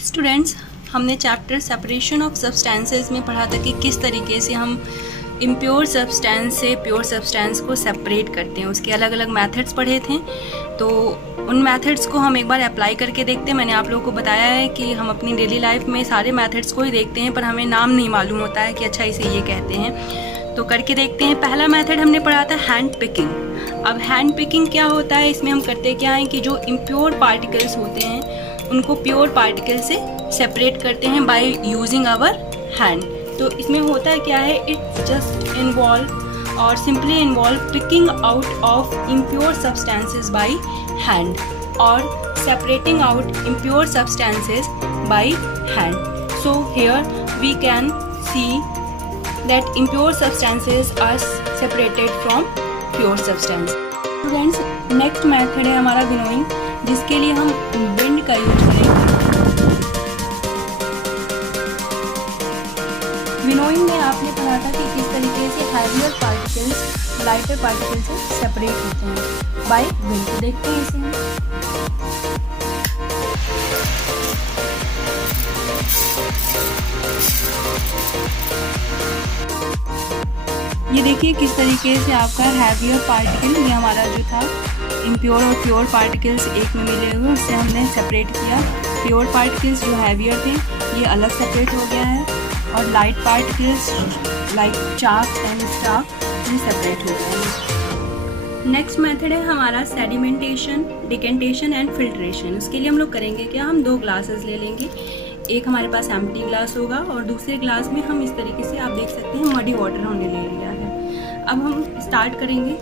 Students, हमने chapter separation of substances में पढ़ा था कि किस तरीके से हम इम्प्योर सब्सटेंस से प्योर सब्सटेंस को सेपरेट करते हैं। उसके अलग अलग मेथड्स पढ़े थे, तो उन मेथड्स को हम एक बार अप्लाई करके देखते हैं। मैंने आप लोगों को बताया है कि हम अपनी डेली लाइफ में सारे मेथड्स को ही देखते हैं, पर हमें नाम नहीं मालूम होता है कि अच्छा इसे ये कहते हैं। तो करके देखते हैं। पहला मेथड हमने पढ़ा था हैंड पिकिंग। अब हैंड पिकिंग क्या होता है, इसमें हम करते क्या है कि जो इम्प्योर पार्टिकल्स होते हैं उनको प्योर पार्टिकल से सेपरेट करते हैं बाय यूजिंग आवर हैंड। तो इसमें होता है क्या है, इट्स जस्ट इन्वॉल्व और simply involve picking out of impure substances by hand और separating out impure substances by hand. So here we can see that impure substances are separated from pure substance. Students, next method है हमारा winnowing, जिसके लिए हम wind का use करेंगे। Winnowing में आपने पढ़ा था कि किस तरीके से हैवियर पार्टिकल्स लाइटर पार्टिकल से सेपरेट होते हैं बाय विंड। तो देखते हैं इसे हम। ये देखिए किस तरीके से आपका हैवियर पार्टिकल, ये हमारा जो था इम्प्योर और प्योर पार्टिकल्स एक में मिले हुए, उससे हमने सेपरेट किया। प्योर पार्टिकल्स जो हैवियर थे ये अलग सेपरेट हो गया है और light particles like chalk and stuff ये सेपरेट हो गए हैं। नेक्स्ट मेथड है हमारा सेडिमेंटेशन, डिकेंटेशन एंड फिल्ट्रेशन। उसके लिए हम लोग करेंगे क्या, हम दो ग्लासेस ले लेंगे। एक हमारे पास एम्प्टी ग्लास होगा और दूसरे ग्लास में हम इस तरीके से आप देख सकते हैं मडी वाटर हमने ले लिया है। अब हम स्टार्ट करेंगे।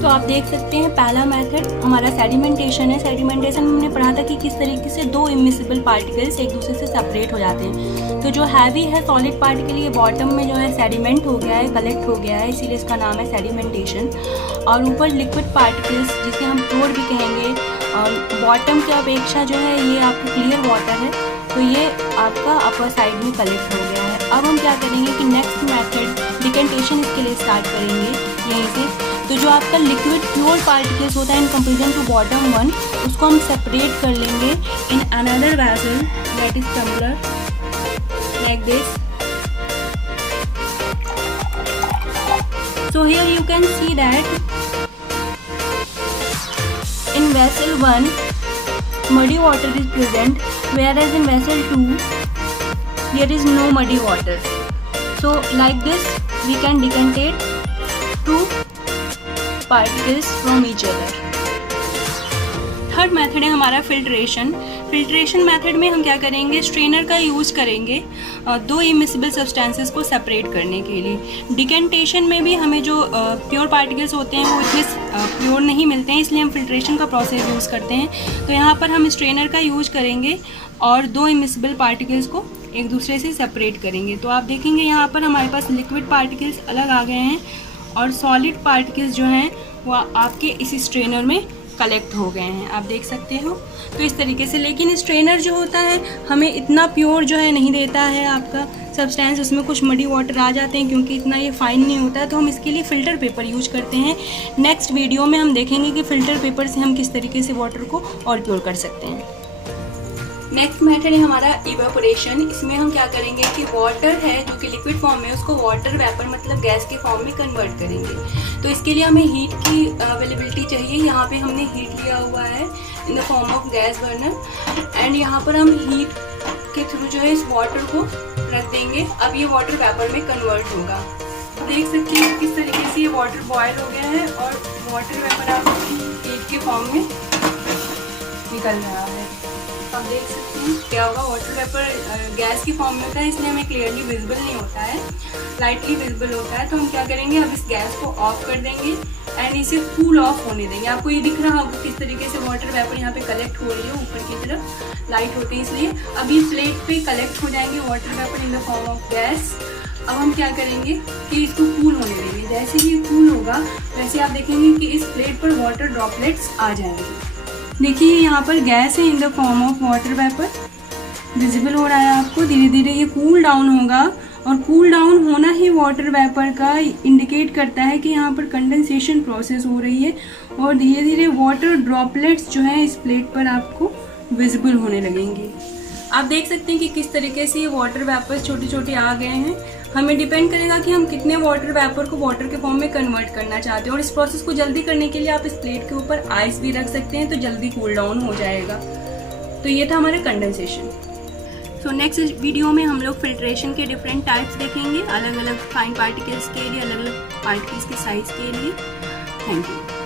तो आप देख सकते हैं पहला मेथड हमारा सेडिमेंटेशन है। सेडिमेंटेशन में हमने पढ़ा था कि किस तरीके से दो इमिसिबल पार्टिकल्स एक दूसरे से सेपरेट हो जाते हैं। तो जो हैवी है सॉलिड पार्टिकल ये बॉटम में जो है सेडिमेंट हो गया है, कलेक्ट हो गया है, इसीलिए इसका नाम है सेडिमेंटेशन। और ऊपर लिक्विड पार्टिकल्स जिसे हम फ्लोर भी कहेंगे, बॉटम की अपेक्षा जो है ये आपका क्लियर वाटर है, तो ये आपका अपर साइड में कलेक्ट हो गया है। अब हम क्या करेंगे कि नेक्स्ट मेथड डिकेंटेशन इसके लिए स्टार्ट करेंगे यहीं से। तो जो आपका लिक्विड प्योर पार्टिकल्स होता है in comparison to bottom one, उसको हम सेपरेट कर लेंगे in another vessel that is tumbler like this. So here you can see that in vessel 1 muddy water is present, whereas in vessel 2 there is no muddy water. So like this we can decantate two particles from each other. Third method है हमारा filtration. Filtration method में हम क्या करेंगे, strainer का use करेंगे दो immiscible substances को सेपरेट करने के लिए। डिकेंटेशन में भी हमें जो प्योर पार्टिकल्स होते हैं वो इतने प्योर नहीं मिलते हैं, इसलिए हम फिल्ट्रेशन का प्रोसेस यूज़ करते हैं। तो यहाँ पर हम स्ट्रेनर का यूज करेंगे और दो इमिसिबल पार्टिकल्स को एक दूसरे से सेपरेट करेंगे। तो आप देखेंगे यहाँ पर हमारे पास लिक्विड पार्टिकल्स अलग आ गए हैं और सॉलिड पार्टिकल्स जो हैं वो आपके इसी स्ट्रेनर में कलेक्ट हो गए हैं, आप देख सकते हो। तो इस तरीके से, लेकिन स्ट्रेनर जो होता है हमें इतना प्योर जो है नहीं देता है आपका सब्सटेंस, उसमें कुछ मडी वाटर आ जाते हैं क्योंकि इतना ये फाइन नहीं होता है। तो हम इसके लिए फ़िल्टर पेपर यूज करते हैं। नेक्स्ट वीडियो में हम देखेंगे कि फ़िल्टर पेपर से हम किस तरीके से वाटर को और प्योर कर सकते हैं। नेक्स्ट मेथड है हमारा इवेपोरेशन। इसमें हम क्या करेंगे कि वाटर है जो कि लिक्विड फॉर्म में, उसको वाटर वेपर मतलब गैस के फॉर्म में कन्वर्ट करेंगे। तो इसके लिए हमें हीट की अवेलेबिलिटी चाहिए। यहाँ पे हमने हीट लिया हुआ है in the form of gas burner and यहाँ पर हम हीट के थ्रू जो है इस वाटर को रख देंगे। अब ये वाटर वेपर में कन्वर्ट होगा। देख सकते हैं किस तरीके से ये वाटर बॉयल हो गया है और वाटर वेपर आप हीट के फॉर्म में निकल रहा है। आप देख सकते हैं क्या होगा, वाटर वेपर गैस की फॉर्म में होता है इसलिए हमें क्लियरली विजिबल नहीं होता है, लाइटली विजिबल होता है। तो हम क्या करेंगे, अब इस गैस को ऑफ कर देंगे एंड इसे कूल ऑफ होने देंगे। आपको ये दिख रहा होगा किस तरीके से वाटर वेपर यहाँ पे कलेक्ट हो रही है, ऊपर की तरफ लाइट होती है इसलिए। अब ये प्लेट पे कलेक्ट हो जाएंगे water vapour in the form of gas. अब हम क्या करेंगे कि इसको कूल होने देंगे। जैसे ही ये कूल होगा वैसे आप देखेंगे कि इस प्लेट पर वाटर ड्रॉपलेट्स आ जाएंगे। देखिए यहाँ पर गैस है in the form of water vapour, visible हो रहा है आपको। धीरे धीरे ये कूल डाउन होगा और कूल डाउन होना ही वाटर वेपर का इंडिकेट करता है कि यहाँ पर कंडेंसेशन प्रोसेस हो रही है और धीरे धीरे वाटर ड्रॉपलेट्स जो है इस प्लेट पर आपको विजिबल होने लगेंगे। आप देख सकते हैं कि किस तरीके से ये वाटर वेपर्स छोटे छोटे आ गए हैं। हमें डिपेंड करेगा कि हम कितने वाटर वेपर को वाटर के फॉर्म में कन्वर्ट करना चाहते हैं। और इस प्रोसेस को जल्दी करने के लिए आप इस प्लेट के ऊपर आइस भी रख सकते हैं, तो जल्दी कूल डाउन हो जाएगा। तो ये था हमारा कंडेंसेशन। तो नेक्स्ट वीडियो में हम लोग फिल्ट्रेशन के डिफरेंट टाइप्स देखेंगे, अलग अलग फाइन पार्टिकल्स के लिए, अलग अलग पार्टिकल्स के साइज के लिए। Thank you.